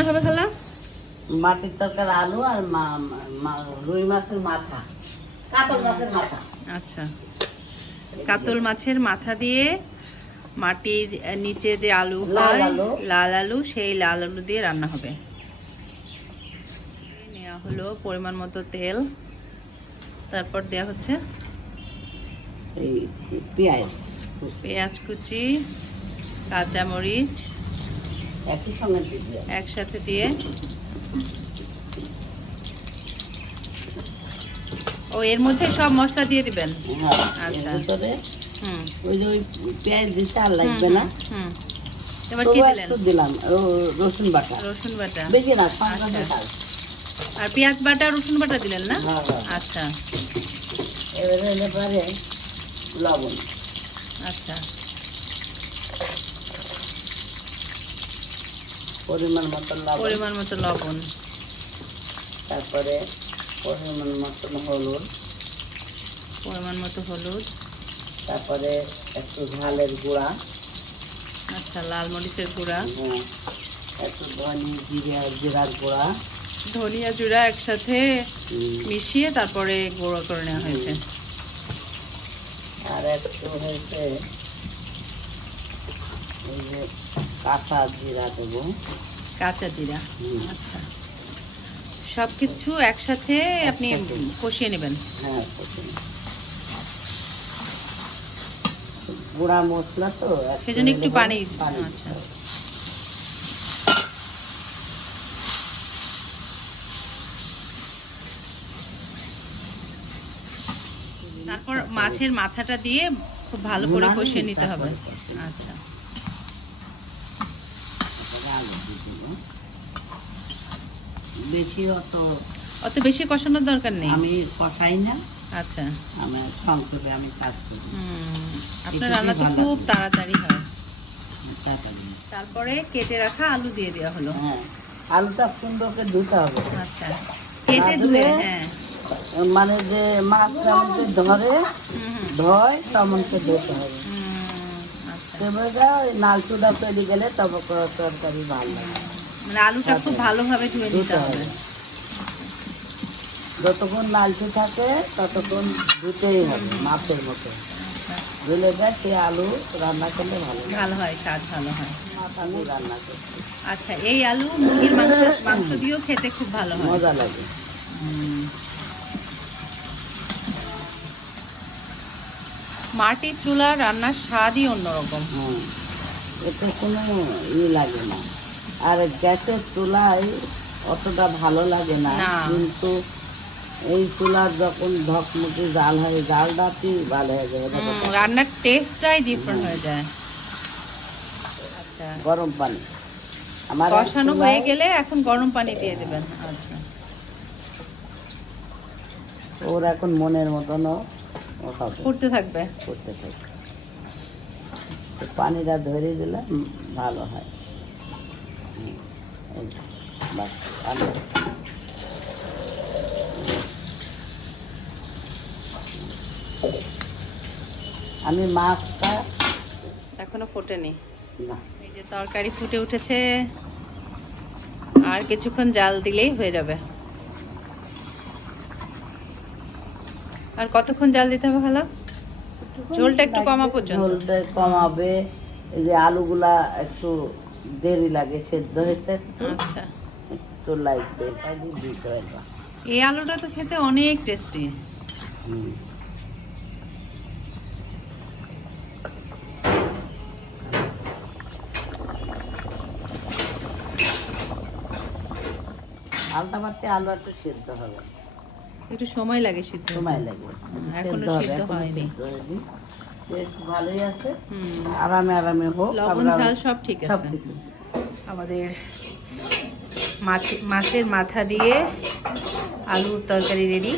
রান্না হবে খালা? মাটির তরকারি আলু আর রুই মাছের মাথা কাতল মাছের মাথা। আচ্ছা। কাতল মাছের মাথা দিয়ে মাটির নিচে যে আলু লাল হয়, আলু। লাল আলু সেই লাল আলু দিয়ে রান্না হবে। নেওয়া হলো পরিমাণ মতো তেল। তারপর দেওয়া হচ্ছে এই পেঁয়াজ পেঁয়াজ কুচি কাঁচামরিচ একই সঙ্গে দিয়ে দিলাম। একসাথে দিয়ে। ও এর মধ্যে সব মশলা দিয়ে দিবেন? আচ্ছা। হুম। ওই যে ওই পেঁয়াজ দিতে আর লাগবে না। হুম এবার কি দিলেন? দিলাম। রসুন বাটা। রসুন বাটা। বেশি না পাঁচ। রসুন খাও। আর পেঁয়াজ বাটা রসুন বাটা দিলেন না? হ্যাঁ, হ্যাঁ। আচ্ছা। এবারে পরে লবণ। আচ্ছা। পরিমাণ মতো লবণ। পরিমাণ মতো লবণ। তারপরে পরিমাণ মতন হলুদ। পরিমাণ মতো হলুদ। তারপরে একটু ঝালের গুঁড়া। আচ্ছা লাল মরিচের গুঁড়া। হ্যাঁ একটু ধনি জিরে জিরার গুঁড়া। ধনিয়া জিরা একসাথে মিশিয়ে তারপরে গুঁড়ো করে নেওয়া হয়েছে। আর একটু হয়েছে এই যে কাঁচা জিরা দেবো। কাঁচা জিরা? আচ্ছা। সব কিছু একসাথে আপনি কষিয়ে নেবেন? হ্যাঁ গুঁড়া মশলা তো সেজন্য একটু পানি আচ্ছা। তারপর মাছের মাথাটা দিয়ে খুব ভালো করে কষিয়ে নিতে হবে। আচ্ছা তারপরে আলু দিয়ে দেবো। বেশি অত অত বেশি কষানোর দরকার নেই? আমি কষাই না। আচ্ছা। আমার সংক্ষেপে আমি কাজ করি। আপনার রান্না তো খুব তাড়াতাড়ি হয়। তাড়াতাড়ি। তারপরে কেটে রাখা আলু দিয়ে দেওয়া হলো। হ্যাঁ আলুটা সুন্দর করে ধুতে হবে। আচ্ছা। কেটে ধুয়ে হ্যাঁ। মানে যে মাছটা মধ্যে ধরে ধয় তেমনকে ধুতে হবে। আচ্ছা। নালচুটা তৈরি গেলে তবে তরকারি ভালো লাগে। মানে আলুটা খুব ভালোভাবে ধুয়ে নিতে হবে। যতক্ষণ লালচে থাকে ততক্ষণ ধুতেই হবে মাছের মতো। ধুলে দেয় সে আলু রান্না করলে ভালো ভালো হয় স্বাদ ভালো হয়। আলু রান্না করতে। আচ্ছা এই আলু মুরগির মাংস মাংস দিয়েও খেতে খুব ভালো হয়। মজা লাগে। মাটির চুলা রান্নার স্বাদই অন্যরকম। এতে কোনো ই লাগে না। আর গ্যাসের চুলায় অতটা ভালো লাগে না। কিন্তু এই চুলার যখন ধকমুখি জাল হয় জালটাতেই ভালো হয়ে যায়? রান্নার টেস্টটাই ডিফারেন্ট হয়ে যায়। আচ্ছা। গরম পানি। আমার কষানো হয়ে গেলে এখন গরম পানি দিয়ে দেবেন। আচ্ছা। ওর এখন মনের মতনও ফুটতে থাকবে। করতে থাকে তো পানিটা ধরে দিলে ভালো হয়। বাস, আলু। আমি মাছটা এখনও ফোটেনি না এই যে তরকারি ফুটে উঠেছে আর কিছুক্ষণ জাল দিলেই হয়ে যাবে আর কতক্ষণ জাল দিতে হবে ভালো ঝোলটা একটু কমা পর্যন্ত। ঝোলটা কমাবে এই যে আলুগুলা একটু দেরি লাগে সেদ্ধ একটু আচ্ছা। একটু লাগবে দিতে হবে এই আলুটা তো খেতে অনেক টেস্টি হুম। আলতা পাতে আলু একটু সেদ্ধ হবে। একটু সময় লাগে সিদ্ধ সময় লাগে। এখনও সিদ্ধ হয়নি। বেশ ভালোই আছে। হুম। আরামে আরামে হোক লবণ ঝাল সব ঠিক আছে। আমাদের মাছ মাছের মাথা দিয়ে আলুর তরকারি রেডি